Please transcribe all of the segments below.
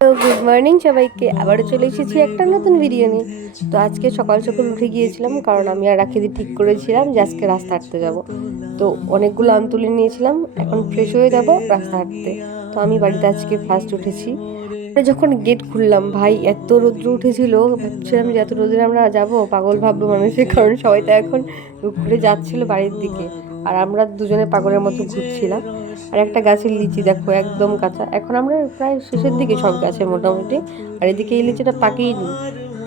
Good morning সবাইকে, আবারও চলে এসেছি একটা নতুন ভিডিও নিয়ে। তো আজকে সকাল সকাল উঠে গিয়েছিলাম, কারণ আমি আর রাখিদি ঠিক করেছিলাম যে আজকে রাস্তা হাঁটতে যাব। তো অনেকগুলো আম তুলে নিয়েছিলাম, এখন ফ্রেশ হয়ে যাব রাস্তা হাঁটতে। তো আমি বাড়িতে আজকে ফার্স্ট উঠেছি। যখন গেট খুললাম, ভাই এত রোদ্র উঠেছিল, ভাবছিলাম যে এত রোদে আমরা যাব, পাগল ভাববো মানুষের, কারণ সবাই তো এখন ঘুরে যাচ্ছিল বাড়ির দিকে, আর আমরা দুজনে পাগলের মতো ঘুরছিলাম। আর একটা গাছের লিচি দেখো একদম কাঁচা, এখন আমরা প্রায় শেষের দিকে সব গাছের মোটামুটি, আর এদিকে এই লিচিটা পাকেইনি।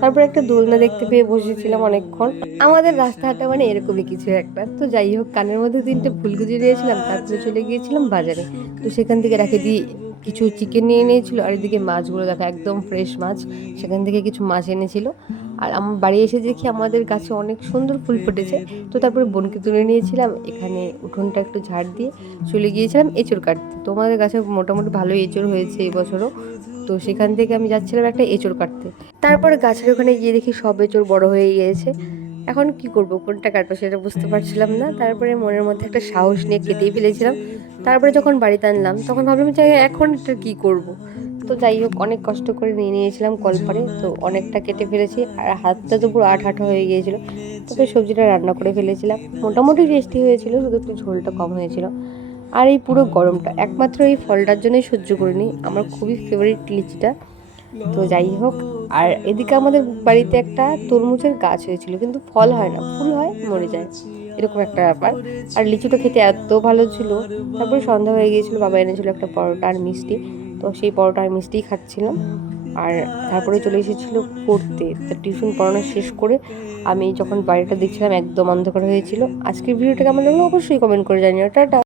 তারপর একটা দোলনা দেখতে পেয়ে বসেছিলাম অনেকক্ষণ। আমাদের রাস্তাটা মানে এরকমই কিছু একটা। তো যাই হোক, কানের মধ্যে তিনটে ফুলকুচি দিয়েছিলাম, তারপরে চলে গিয়েছিলাম বাজারে। তো সেখান থেকে রেখে দিয়ে কিছু চিকেন নিয়ে নিয়েছিল, আর এদিকে মাছগুলো দেখো একদম ফ্রেশ মাছ, সেখান থেকে কিছু মাছ এনেছিল। আর আমার বাড়ি এসে দেখি আমাদের গাছে অনেক সুন্দর ফুল ফুটেছে। তো তারপরে বোনকে তুলে নিয়েছিলাম, এখানে উঠোনটা একটু ঝাড় দিয়ে চলে গিয়েছিলাম এঁচড় কাটতে। তো আমাদের গাছে মোটামুটি ভালো এঁচড় হয়েছে এই বছরও। তো সেখান থেকে আমি যাচ্ছিলাম একটা এঁচড় কাটতে। তারপরে গাছের ওখানে গিয়ে দেখি সব এঁচড় বড় হয়ে গিয়েছে। এখন কি করব, কোনটা কাটবো সেটা বুঝতে পারছিলাম না। তারপরে মনের মধ্যে একটা সাহস নিয়ে কেটেই ফেলেছিলাম। তারপরে যখন বাড়িতে আনলাম তখন ভাবলাম যে এখন এটা কী করব। তো যাই হোক, অনেক কষ্ট করে নিয়ে নিয়েছিলাম কলপারে, তো অনেকটা কেটে ফেলেছি, আর হাতটা তো পুরো আঠা হয়ে গিয়েছিল। তারপরে সবজিটা রান্না করে ফেলেছিলাম, মোটামুটি টেস্টি হয়েছিল, শুধু একটু ঝোলটা কম হয়েছিল। আর এই পুরো গরমটা একমাত্র এই ফলটার জন্যই সহ্য করিনি, আমার খুবই ফেভারিট লিচিটা। তো যাই হোক, আর এদিকে আমাদের বাড়িতে একটা তরমুজের গাছ হয়েছিল, কিন্তু ফল হয় না, ফুল হয় মরে যায়, এরকম একটা ব্যাপার। আর লিচুটা খেতে এত ভালো ছিল। তারপরে সন্ধ্যা হয়ে গিয়েছিল, বাবা এনেছিল একটা পরোটা আর মিষ্টি। তো সেই পরোটা আর মিষ্টিই খাচ্ছিলাম। আর তারপরে চলে এসেছিলো পড়তে। তো টিউশন পড়ানো শেষ করে আমি যখন বাড়িটা দেখছিলাম একদম অন্ধকার হয়েছিল। আজকের ভিডিওটা কেমন লাগলো অবশ্যই কমেন্ট করে জানিও। টাটা।